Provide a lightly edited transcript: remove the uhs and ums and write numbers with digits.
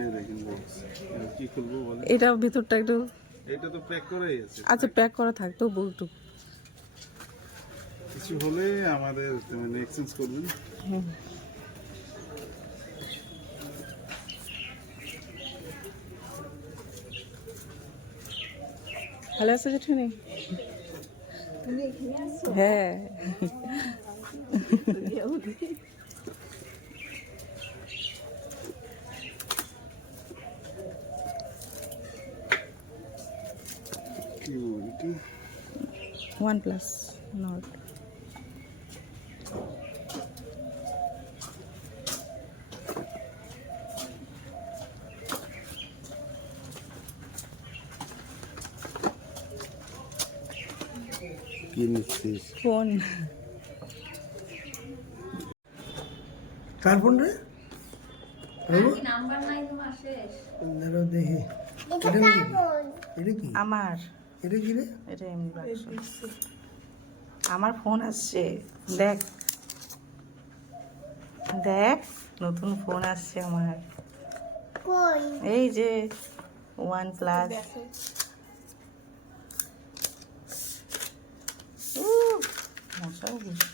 এই দেখেন বক্স, কি খুলবো বলেন? এটা ভিতরটা একটু, এটা তো প্যাক করাই আছে। আচ্ছা প্যাক করা থাকতো বলতো। কিছু হলে আমাদের মানে এক্সচেঞ্জ করবেন। ভালো আছে জেঠুনি? হ্যাঁ কি বলবো? OnePlus Nord। কি নিচ্ছিস? ফোন। কার ফোন রে? নাম্বার নাই তোমার শেষ। দাঁড়াও দেখি। এটা কি? আমার এটা কি রে? এটা এমনি বাক্স। আমার ফোন আসছে, দেখ দেখ, নতুন ফোন আসছে আমার। এই যে OnePlus। মশাও বুঝি।